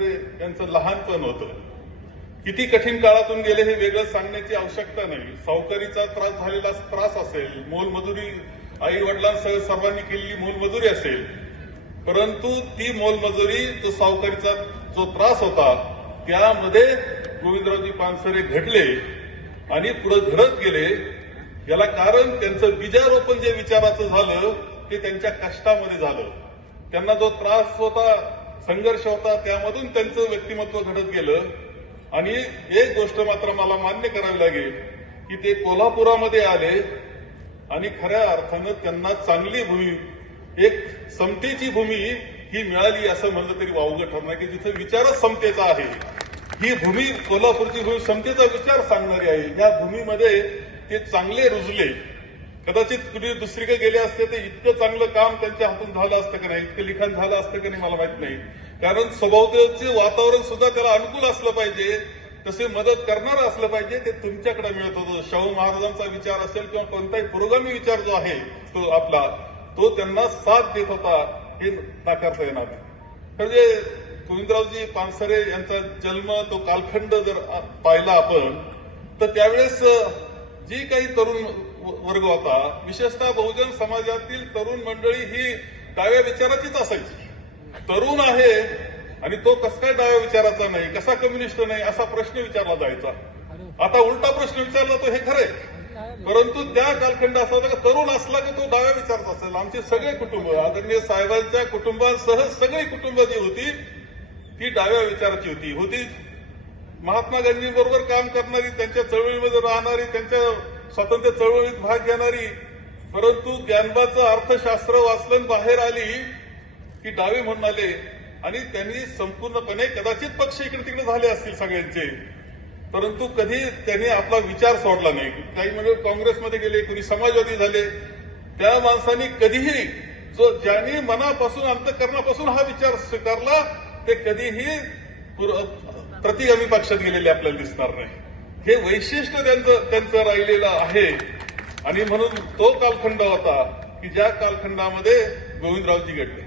पानसरे यांचं लहानपण होतं. किती कठीण काळातून गेले हे वेगळं सांगण्याची आवश्यकता नाही. सावकारीचा त्रास झालेला त्रास असेल, मोलमजुरी आई वडिलांसह सर्वांनी केलेली मोलमजुरी असेल, परंतु ती मोलमजुरी तो सावकारीचा जो त्रास होता त्यामध्ये गोविंदरावजी पानसरे घडले आणि पुढे घडत गेले. याला कारण त्यांचं बीजारोपण जे विचाराचं झालं ते त्यांच्या कष्टामध्ये झालं. त्यांना जो त्रास होता, संघर्ष होता, त्यामधून त्यांचं व्यक्तिमत्व घडत गेलं. आणि एक गोष्ट मात्र मला मान्य करावी लागेल की ते कोल्हापुरामध्ये आले आणि खऱ्या अर्थानं त्यांना चांगली भूमी, एक समतेची भूमी ही मिळाली असं म्हणलं तरी वावगं ठरणार की जिथे विचारच समतेचा आहे. ही भूमी, कोल्हापूरची भूमी समतेचा विचार सांगणारी आहे. या भूमीमध्ये ते चांगले रुजले. कदाचित कुठे दुसरीकडे गेले असते तर इतकं चांगलं काम त्यांच्या हातून झालं असतं का नाही, इतकं लिखाण झालं असतं का नाही मला माहित नाही. कारण स्वभावतेचे वातावरण सुद्धा त्याला अनुकूल असलं पाहिजे, तसे मदत करणारं असलं पाहिजे. ते तुमच्याकडे मिळत होतं. शाहू महाराजांचा विचार असेल किंवा कोणताही पुरोगामी विचार जो आहे तो आपला, तो त्यांना साथ देत होता हे नाकारता येणार नाही. म्हणजे गोविंदरावजी पानसरे यांचा जन्म, तो कालखंड जर पाहिला आपण तर त्यावेळेस जी काही तरुण वर्ग होता, विशेषतः बहुजन समाजातील तरुण मंडळी ही डाव्या विचाराचीच असायची. तरुण आहे आणि तो कसा काय डाव्या विचाराचा नाही, कसा कम्युनिस्ट नाही असा प्रश्न विचारला जायचा. आता उलटा प्रश्न विचारला तो हे खरंय, परंतु त्या कालखंड असा होता की तरुण असला की तो डाव्या विचाराचा असेल. आमचे सगळे कुटुंब, आदरणीय साहेबांच्या कुटुंबासह सगळी कुटुंब जी होती ती डाव्या विचाराची होती. महात्मा गांधींबरोबर काम करणारी, त्यांच्या चळवळीमध्ये राहणारी, त्यांच्या स्वातंत्र्य चळवळीत भाग घेणारी, परंतु ज्ञानबाचं अर्थशास्त्र वाचलं बाहेर आली की डावे म्हणून आले आणि त्यांनी संपूर्णपणे, कदाचित पक्ष इकडे तिकडे झाले असतील सगळ्यांचे, परंतु कधी त्यांनी आपला विचार सोडला नाही. काही म्हणजे काँग्रेसमध्ये गेले, कुणी समाजवादी झाले. त्या माणसांनी कधीही ज्यांनी मनापासून, अंतःकरणापासून हा विचार स्वीकारला ते कधीही प्रतिगामी पक्षात गेलेले आपल्याला दिसणार नाही. हे वैशिष्ट्य त्यांचं राहिलेलं आहे. आणि म्हणून तो कालखंड होता की ज्या कालखंडामध्ये गोविंदरावजी घडले.